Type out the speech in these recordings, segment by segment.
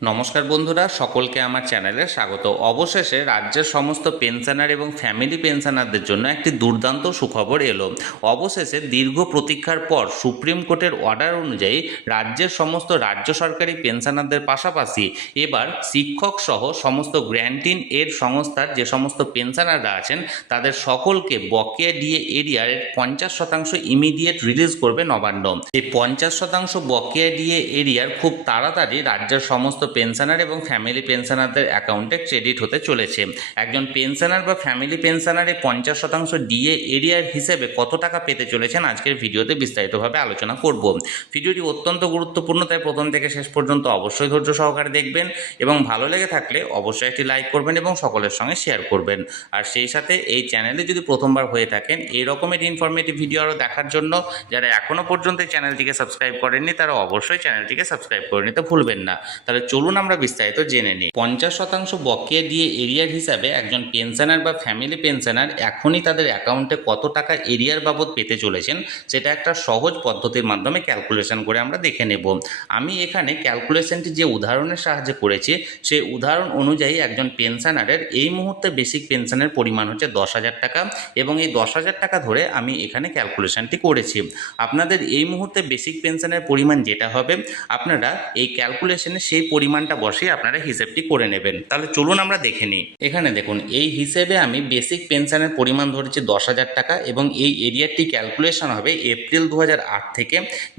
নমস্কার বন্ধুরা, সকলকে আমার চ্যানেলে স্বাগত। অবশেষে রাজ্যের সমস্ত পেনশনার এবং ফ্যামিলি পেনশনারদের জন্য একটি দুর্দান্ত সুখবর এলো। অবশেষে দীর্ঘ প্রতীক্ষার পর সুপ্রিম কোর্টের অর্ডার অনুযায়ী রাজ্যের সমস্ত রাজ্য সরকারি পেনশনারদের পাশাপাশি এবার শিক্ষক সহ সমস্ত গ্র্যান্টিন এর সংস্থার যে সমস্ত পেনশনাররা আছেন তাদের সকলকে বকেয়া ডিএ এরিয়ার 50% ইমিডিয়েট রিলিজ করবে নবান্ন। এই 50% বকেয়া ডিএ এরিয়ার খুব তাড়াতাড়ি রাজ্যের সমস্ত পেনশনার এবং ফ্যামিলি পেনশনারদের অ্যাকাউন্টে ক্রেডিট হতে চলেছে। একজন পেনশনার বা ফ্যামিলি পেনশনারে 50% ডিএ এরিয়ার হিসেবে কত টাকা পেতে চলেছেন আজকের ভিডিওতে বিস্তারিতভাবে আলোচনা করব। ভিডিওটি অত্যন্ত গুরুত্বপূর্ণ, তাই প্রথম থেকে শেষ পর্যন্ত অবশ্যই ধৈর্য সহকারে দেখবেন এবং ভালো লেগে থাকলে অবশ্যই একটি লাইক করবেন এবং সকলের সঙ্গে শেয়ার করবেন। আর সেই সাথে এই চ্যানেলে যদি প্রথমবার হয়ে থাকেন এই রকমের ইনফরমেটিভ ভিডিও আরও দেখার জন্য যারা এখনও পর্যন্ত এই চ্যানেলটিকে সাবস্ক্রাইব করেননি তারা অবশ্যই চ্যানেলটিকে সাবস্ক্রাইব করে নিতে ভুলবেন না। তাহলে চলুন আমরা বিস্তারিত জেনে নিই। 50% বকেয়া দিয়ে এরিয়ার হিসাবে একজন পেনশনার বা ফ্যামিলি পেনশনার এখনই তাদের অ্যাকাউন্টে কত টাকা এরিয়ার বাবদ পেতে চলেছেন সেটা একটা সহজ পদ্ধতির মাধ্যমে ক্যালকুলেশন করে আমরা দেখে নেব। আমি এখানে ক্যালকুলেশনটি যে উদাহরণের সাহায্যে করেছি সেই উদাহরণ অনুযায়ী একজন পেনশনারের এই মুহূর্তে বেসিক পেনশনের পরিমাণ হচ্ছে 10,000 টাকা এবং এই 10,000 টাকা ধরে আমি এখানে ক্যালকুলেশনটি করেছি। আপনাদের এই মুহূর্তে বেসিক পেনশনের পরিমাণ যেটা হবে আপনারা এই ক্যালকুলেশনে সেই পরিমাণটা বসিয়ে আপনারা হিসেবটি করে নেবেন। তাহলে চলুন আমরা দেখে নিই। এখানে দেখুন, এই হিসেবে আমি বেসিক পেনশনের পরিমাণ ধরেছি 10,000 টাকা এবং এই এরিয়ারটি ক্যালকুলেশন হবে এপ্রিল 2008 থেকে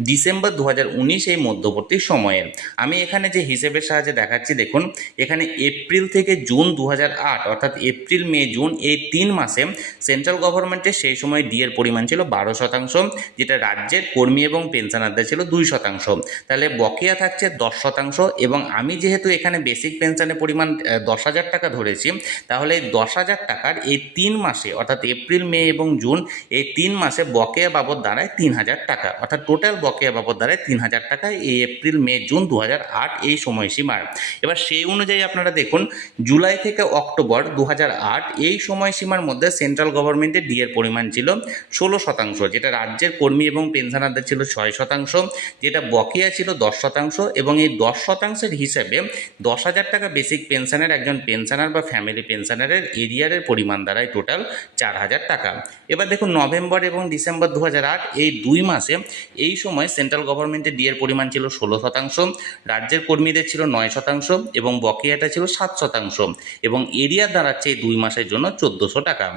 ডিসেম্বর 2019 এই মধ্যবর্তী সময়ে। আমি এখানে যে হিসেবের সাহায্যে দেখাচ্ছি দেখুন, এখানে এপ্রিল থেকে জুন 2008 অর্থাৎ এপ্রিল মে জুন এই 3 মাসে সেন্ট্রাল গভর্নমেন্টের সেই সময় ডিএর পরিমাণ ছিল 12%, যেটা রাজ্যের কর্মী এবং পেনশনারদের ছিল 2%। তাহলে বকেয়া থাকছে 10%। এবং আমি যেহেতু এখানে বেসিক পেনশনের পরিমাণ 10,000 টাকা ধরেছি, তাহলে 10,000 টাকার এই 3 মাসে অর্থাৎ এপ্রিল মে এবং জুন এই 3 মাসে বকেয়া বাবদ দাঁড়ায় 3,000 টাকা, অর্থাৎ টোটাল বকেয়া বাবদ দাঁড়ায় 3,000 টাকা এই এপ্রিল মে জুন 2008 এই সময়সীমার। এবার সেই অনুযায়ী আপনারা দেখুন, জুলাই থেকে অক্টোবর 2008 এই সময়সীমার মধ্যে সেন্ট্রাল গভর্নমেন্টের ডিএর পরিমাণ ছিল 16%, যেটা রাজ্যের কর্মী এবং পেনশনারদের ছিল 6%, যেটা বকেয়া ছিল 10%। এবং এই 10%-এর হিসেবে 10,000 টাকা বেসিক পেনশনের একজন পেনশনার বা ফ্যামিলি পেনশনারের এরিয়ারের পরিমাণ দাঁড়ায় টোটাল 4,000 টাকা। এবার দেখুন, নভেম্বর এবং ডিসেম্বর 2008 এই 2 মাসে এই সময় সেন্ট্রাল গভর্নমেন্টের ডিএর পরিমাণ ছিল 16%, রাজ্যের কর্মীদের ছিল 9% এবং বকেয়াটা ছিল 7%, এবং এরিয়া দাঁড়াচ্ছে এই 2 মাসের জন্য 1,400 টাকা।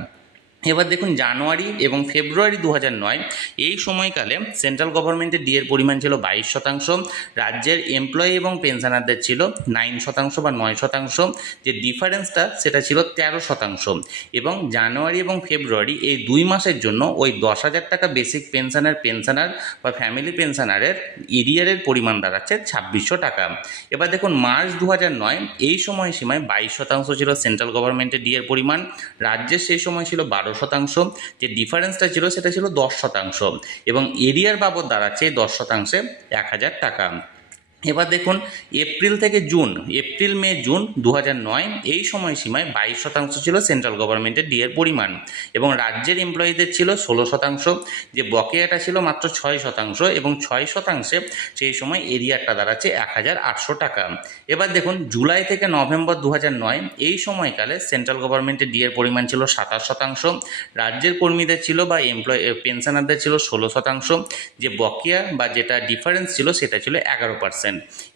এবার দেখুন, জানুয়ারি এবং ফেব্রুয়ারি 2009 এই সময়কালে সেন্ট্রাল গভর্নমেন্টের ডিএর পরিমাণ ছিল 22%, রাজ্যের এমপ্লয়ি এবং পেনশনারদের ছিল 9% বা 9%, যে ডিফারেন্সটা সেটা ছিল 13%। এবং জানুয়ারি এবং ফেব্রুয়ারি এই 2 মাসের জন্য ওই 10,000 টাকা বেসিক পেনশনার বা ফ্যামিলি পেনশনারের এরিয়ারের পরিমাণ দাঁড়াচ্ছে 2,600 টাকা। এবার দেখুন, মার্চ 2009 এই সময়সীমায় 22% ছিল সেন্ট্রাল গভর্নমেন্টের ডিএর পরিমাণ, রাজ্যের সেই সময় ছিল 12%, যে ডিফারেন্সটা ছিল সেটা ছিল 10%, এবং এরিয়ার বাবদ দাঁড়াচ্ছে এই 10%-এ 1,000 টাকা। এবার দেখুন, এপ্রিল থেকে জুন এপ্রিল মে জুন 2009 এই সময়সীমায় 22% ছিল সেন্ট্রাল গভর্নমেন্টের ডিএর পরিমাণ এবং রাজ্যের এমপ্লয়িদের ছিল 16%, যে বকেয়াটা ছিল মাত্র 6%, এবং 6%-এ সেই সময় এরিয়ারটা দাঁড়াচ্ছে 1,800 টাকা। এবার দেখুন, জুলাই থেকে নভেম্বর 2009 এই সময়কালে সেন্ট্রাল গভর্নমেন্টের ডিএর পরিমাণ ছিল 27%, রাজ্যের কর্মীদের ছিল বা পেনশনারদের ছিল 16%, যে বকেয়া বা যেটা ডিফারেন্স ছিল সেটা ছিল 11%।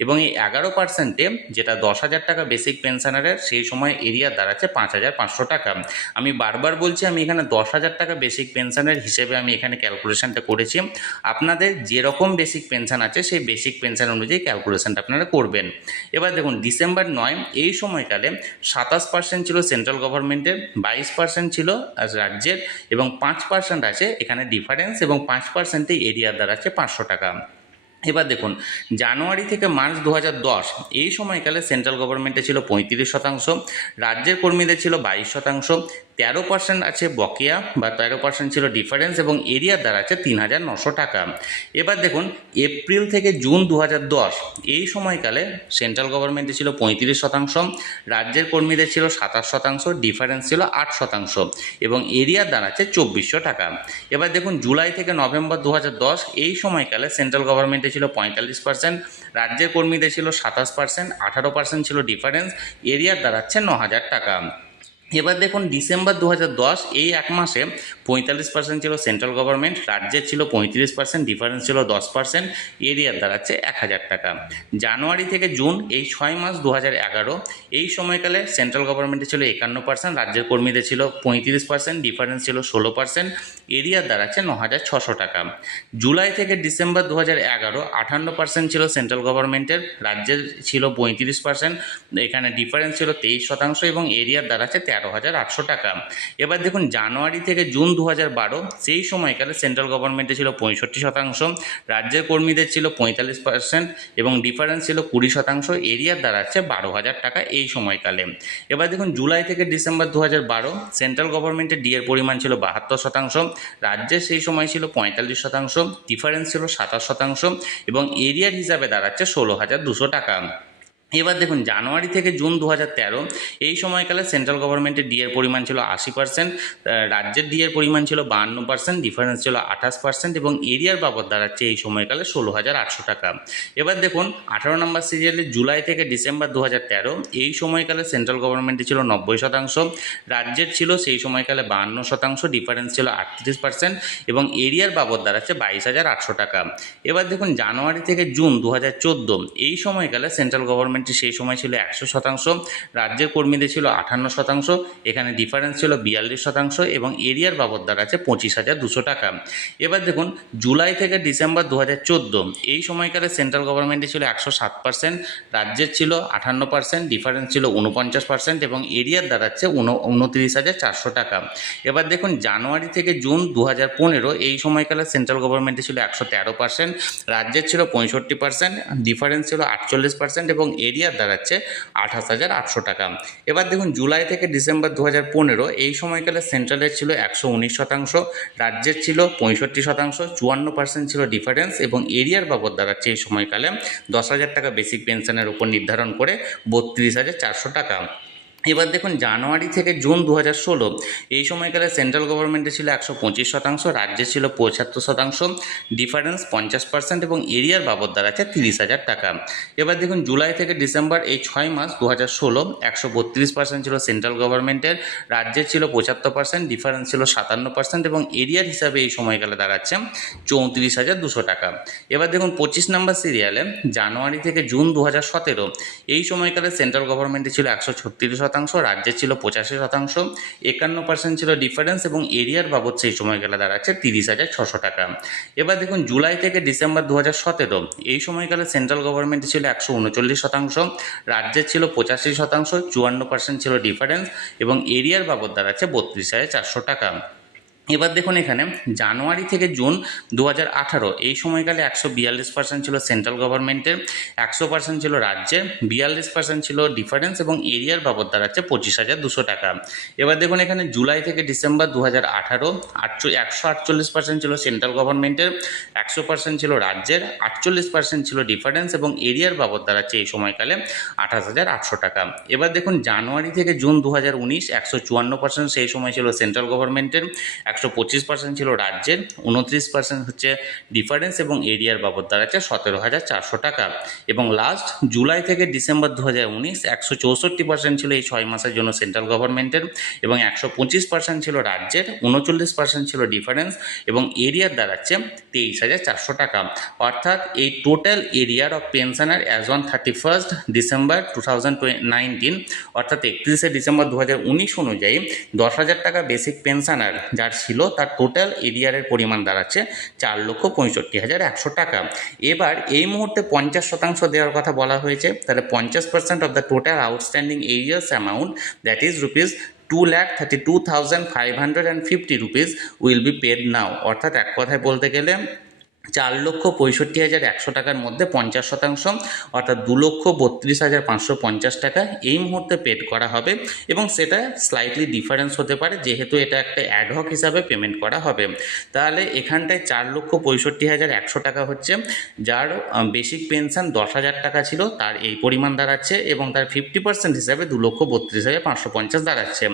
এবং এই 11%-এ যেটা 10,000 টাকা বেসিক পেনশনারের সেই সময় এরিয়া দাঁড়াচ্ছে 5,500 টাকা। আমি বারবার বলছি, আমি এখানে 10,000 টাকা বেসিক পেনশনের হিসেবে আমি এখানে ক্যালকুলেশনটা করেছি। আপনাদের যেরকম বেসিক পেনশন আছে সেই বেসিক পেনশন অনুযায়ী ক্যালকুলেশনটা আপনারা করবেন। এবার দেখুন, ডিসেম্বর 9 এই সময়কালে 27% ছিল সেন্ট্রাল গভর্নমেন্টের, 22% ছিল রাজ্যের, এবং 5% আছে এখানে ডিফারেন্স, এবং 5%-এ এরিয়া দাঁড়াচ্ছে 500 টাকা। এবার দেখুন, জানুয়ারি থেকে মার্চ 2010 এই সময়কালে সেন্ট্রাল গভর্নমেন্টে ছিল 35%, রাজ্যের কর্মীদের ছিল 22%, 13% আছে বকেয়া বা 13% ছিল ডিফারেন্স এবং এরিয়ার দাঁড়াচ্ছে 3,900 টাকা। এবার দেখুন এপ্রিল থেকে জুন 2010 এই সময়কালে সেন্ট্রাল গভর্নমেন্টে ছিল 35%, রাজ্যের কর্মীদের ছিল 27%, ডিফারেন্স ছিল 8% এবং এরিয়ার দাঁড়াচ্ছে 2,400 টাকা। এবার দেখুন জুলাই থেকে নভেম্বর 2010 এই সময়কালে সেন্ট্রাল গভর্নমেন্টে ছিল 45%, রাজ্যের কর্মীদের ছিল 27%, 18% ছিল ডিফারেন্স, এরিয়ার দাঁড়াচ্ছে 9,000 টাকা। এবার দেখুন ডিসেম্বর 2010 এই এক মাসে 45% ছিল সেন্ট্রাল গভর্নমেন্ট, রাজ্যের ছিল 35%, ডিফারেন্স ছিল 10%, এরিয়ার দাঁড়াচ্ছে 1,000 টাকা। জানুয়ারি থেকে জুন এই 6 মাস 2011 এই সময়কালে সেন্ট্রাল গভর্নমেন্টে ছিল 51%, রাজ্যের কর্মীদের ছিল 35%, ডিফারেন্স ছিল 16%, এরিয়ার দাঁড়াচ্ছে 9,600 টাকা। জুলাই থেকে ডিসেম্বর 2011 58% ছিল সেন্ট্রাল গভর্নমেন্টের, রাজ্যের ছিল 35%, এখানে ডিফারেন্স ছিল 23% এবং এরিয়ার দাঁড়াচ্ছে 13,800 টাকা। এবার দেখুন জানুয়ারি থেকে জুন 2012 সেই সময়কালে সেন্ট্রাল গভর্নমেন্টে ছিল 65%, রাজ্যের কর্মীদের ছিল 45% এবং ডিফারেন্স ছিল 20%, এরিয়ার দাঁড়াচ্ছে 12,000 টাকা এই সময়কালে। এবার দেখুন জুলাই থেকে ডিসেম্বর 2012 সেন্ট্রাল গভর্নমেন্টের ডিএর পরিমাণ ছিল 72%, রাজ্যের সেই সময় ছিল 45%, ডিফারেন্স ছিল 27% এবং এরিয়ার হিসাবে দাঁড়াচ্ছে 16,200 টাকা। এবার দেখুন জানুয়ারি থেকে জুন 2013 এই সময়কালে সেন্ট্রাল গভর্নমেন্টের ডিএর পরিমাণ ছিল 80%, রাজ্যের ডিএর পরিমাণ ছিল 52%, ডিফারেন্স ছিল 28% এবং এরিয়ার বাবদ দাঁড়াচ্ছে এই সময়কালে 16,800 টাকা। এবার দেখুন 18 নম্বর সিরিয়ালে জুলাই থেকে ডিসেম্বর 2013 এই সময়কালে সেন্ট্রাল গভর্নমেন্টে ছিল 90%, রাজ্যের ছিল সেই সময়কালে 52%, ডিফারেন্স ছিল 38% এবং এরিয়ার বাবদ দাঁড়াচ্ছে 22,800 টাকা। এবার দেখুন জানুয়ারি থেকে জুন 2014 এই সময়কালে সেন্ট্রাল গভর্নমেন্ট সেই সময় ছিল 100%, রাজ্যের কর্মীদের ছিল 58%, এখানে ডিফারেন্স ছিল 42% এবং এরিয়ার বাবদ দাঁড়াচ্ছে 25,200 টাকা। এবার দেখুন জুলাই থেকে ডিসেম্বর 2014 এই সময়কালে সেন্ট্রাল গভর্নমেন্টে ছিল 107%, রাজ্যের ছিল 58%, ডিফারেন্স ছিল 49% এবং এরিয়ার দাঁড়াচ্ছে 29,400 টাকা। এবার দেখুন জানুয়ারি থেকে জুন 2015 এই সময়কালে সেন্ট্রাল গভর্নমেন্টে ছিল 113%, রাজ্যের ছিল 65%, ডিফারেন্স ছিল 48% এবং এরিয়ার দাঁড়াচ্ছে 28,800 টাকা। এবার দেখুন জুলাই থেকে ডিসেম্বর 2015 এই সময়কালে সেন্ট্রালের ছিল 119%, রাজ্যের ছিল 65%, 54% ছিল ডিফারেন্স এবং এরিয়ার বাবদ দাঁড়াচ্ছে এই সময়কালে 10,000 টাকা বেসিক পেনশনের উপর নির্ধারণ করে 32,400 টাকা। এবার দেখুন জানুয়ারি থেকে জুন 2016 এই সময়কালে সেন্ট্রাল গভর্নমেন্টে ছিল 125%, রাজ্যে ছিল 75%, ডিফারেন্স 50% এবং এরিয়ার বাবদ দাঁড়াচ্ছে 30,000 টাকা। এবার দেখুন জুলাই থেকে ডিসেম্বর এই 6 মাস 2016 132% ছিল সেন্ট্রাল গভর্নমেন্টের, রাজ্যের ছিল 75%, ডিফারেন্স ছিল 57% এবং এরিয়ার হিসাবে এই সময়কালে দাঁড়াচ্ছে 34,200 টাকা। এবার দেখুন 25 নম্বর সিরিয়ালে জানুয়ারি থেকে জুন 2017 এই সময়কালে সেন্ট্রাল গভর্নমেন্টে ছিল 136%, রাজ্যের ছিল 85%, 51% ছিল ডিফারেন্স এবং এরিয়ার বাবদ সেই সময়কালে দাঁড়াচ্ছে 30,600 টাকা। এবার দেখুন জুলাই থেকে ডিসেম্বর 2017 এই সময়কালে সেন্ট্রাল গভর্নমেন্টে ছিল 139%, রাজ্যের ছিল 85%, 54% ছিল ডিফারেন্স এবং এরিয়ার বাবদ দাঁড়াচ্ছে 32,400 টাকা। এবার দেখুন এখানে জানুয়ারি থেকে জুন 2018 এই সময়কালে 142% ছিল সেন্ট্রাল গভর্নমেন্টের, 100% ছিল রাজ্যের, 42% ছিল ডিফারেন্স এবং এরিয়ার বাবদ দাঁড়াচ্ছে 25,200 টাকা। এবার দেখুন এখানে জুলাই থেকে ডিসেম্বর 2018 148% ছিল সেন্ট্রাল গভর্নমেন্টের, 100% ছিল রাজ্যের, 48% ছিল ডিফারেন্স এবং এরিয়ার বাবদ দাঁড়াচ্ছে এই সময়কালে 28,800 টাকা। এবার দেখুন জানুয়ারি থেকে জুন 2019 154% সেই সময় ছিল সেন্ট্রাল গভর্নমেন্টের, 125% ছিল রাজ্যের, 29% হচ্ছে ডিফারেন্স এবং এরিয়ার বাবদ দাঁড়াচ্ছে 17,400 টাকা। এবং লাস্ট জুলাই থেকে ডিসেম্বর 2019 164% ছিল এই 6 মাসের জন্য সেন্ট্রাল গভর্নমেন্টের এবং 125% ছিল রাজ্যের, 39% ছিল ডিফারেন্স এবং এরিয়ার দাঁড়াচ্ছে 23,400 টাকা। অর্থাৎ এই টোটাল এরিয়ার of pensioner as on 31 December 2019 অর্থাৎ 31 ডিসেম্বর 2019 অনুযায়ী 10,000 টাকা বেসিক পেনশনার যার ছিল তার টোটাল এরিয়ারের পরিমাণ দাঁড়াচ্ছে 4,65,100 টাকা। এবার এই মুহূর্তে 50% দেওয়ার কথা বলা হয়েছে, তাহলে 50% of the total outstanding arrears amount that is rupees 2,32,550 rupees will be paid now. অর্থাৎ এক কথায় বলতে গেলে 4,65,100 টাকার মধ্যে 50% অর্থাৎ 2,32,550 টাকা এই মুহূর্তে পেড করা হবে এবং সেটা স্লাইটলি ডিফারেন্স হতে পারে যেহেতু এটা একটা অ্যাডহক হিসাবে পেমেন্ট করা হবে। তাহলে এখানটায় 4,65,100 টাকা হচ্ছে যার বেসিক পেনশন 10,000 টাকা ছিল তার এই পরিমাণ দাঁড়াচ্ছে এবং তার 50% হিসাবে 2,32,550 দাঁড়াচ্ছে।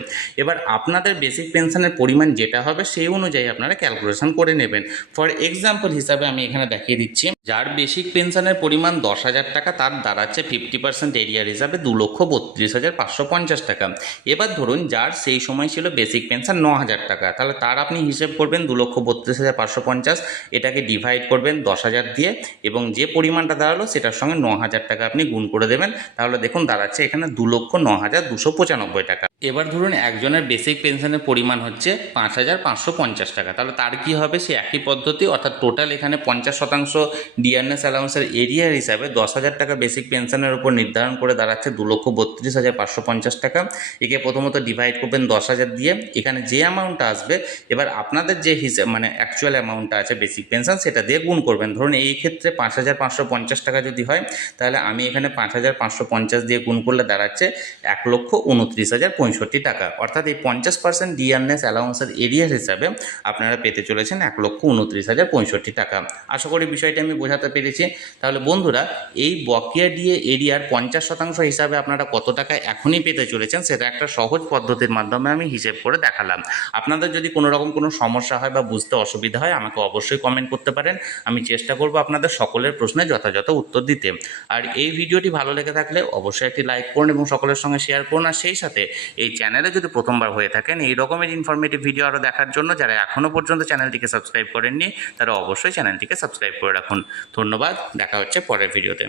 এবার আপনাদের বেসিক পেনশনের পরিমাণ যেটা হবে সেই অনুযায়ী আপনারা ক্যালকুলেশন করে নেবেন। ফর এক্সাম্পল হিসাবে আমি এখানে দেখিয়ে দিচ্ছি, যার বেসিক পেনশনের পরিমাণ 10,000 টাকা তার দাঁড়াচ্ছে 50% এরিয়ার হিসাবে 2,32,550 টাকা। এবার ধরুন যার সেই সময় ছিল বেসিক পেনশন 9,000 টাকা, তাহলে তার আপনি হিসেব করবেন 2,32,550, এটাকে ডিভাইড করবেন 10,000 দিয়ে এবং যে পরিমাণটা দাঁড়ালো সেটার সঙ্গে 9,000 টাকা আপনি গুণ করে দেবেন। তাহলে দেখুন দাঁড়াচ্ছে এখানে 2,09,295 টাকা। এবার ধরুন একজনের বেসিক পেনশনের পরিমাণ হচ্ছে 5,550 টাকা, তাহলে তার কি হবে, সে একই পদ্ধতি অর্থাৎ টোটাল এখানে 50% ডিয়ারনেস অ্যালাউন্সের এরিয়ার হিসাবে 10,000 টাকা বেসিক পেনশনের উপর নির্ধারণ করে দাঁড়াচ্ছে 2,32,550 টাকা। একে প্রথমত ডিভাইড করবেন 10,000 দিয়ে, এখানে যে অ্যামাউন্টটা আসবে এবার আপনাদের যে হিসেব মানে অ্যাকচুয়াল অ্যামাউন্টটা আছে বেসিক পেনশন সেটা দিয়ে গুণ করবেন। ধরুন এই ক্ষেত্রে 5,550 টাকা যদি হয় তাহলে আমি এখানে 5,550 দিয়ে গুণ করলে দাঁড়াচ্ছে 1,29,065 টাকা, অর্থাৎ এই 50% ডিয়ারনেস অ্যালাউন্সের এরিয়ার হিসাবে আপনারা পেতে চলেছেন 1,29,065 টাকা। আশা করি বিষয়টি আমি বোঝাতে পেরেছি। তাহলে বন্ধুরা এই বকেয়া ডিএ এরিয়ার 50% হিসাবে আপনারা কত টাকা এখনই পেতে চলেছেন সেটা একটা সহজ পদ্ধতির মাধ্যমে আমি হিসেব করে দেখালাম। আপনাদের যদি কোনো রকম কোনো সমস্যা হয় বা বুঝতে অসুবিধা হয় আমাকে অবশ্যই কমেন্ট করতে পারেন, আমি চেষ্টা করব আপনাদের সকলের প্রশ্নের যথাযথ উত্তর দিতে। আর এই ভিডিওটি ভালো লেগে থাকলে অবশ্যই একটি লাইক করুন এবং সকলের সঙ্গে শেয়ার করুন। আর সেই সাথে এই চ্যানেলে যদি প্রথমবার হয়ে থাকেন এই রকমের ইনফরমেটিভ ভিডিও আরও দেখার জন্য যারা এখনও পর্যন্ত চ্যানেলটিকে সাবস্ক্রাইব করেননি তারা অবশ্যই চ্যানেলটিকে সাবস্ক্রাইব করে রাখুন। ধন্যবাদ, দেখা হচ্ছে পরের ভিডিওতে।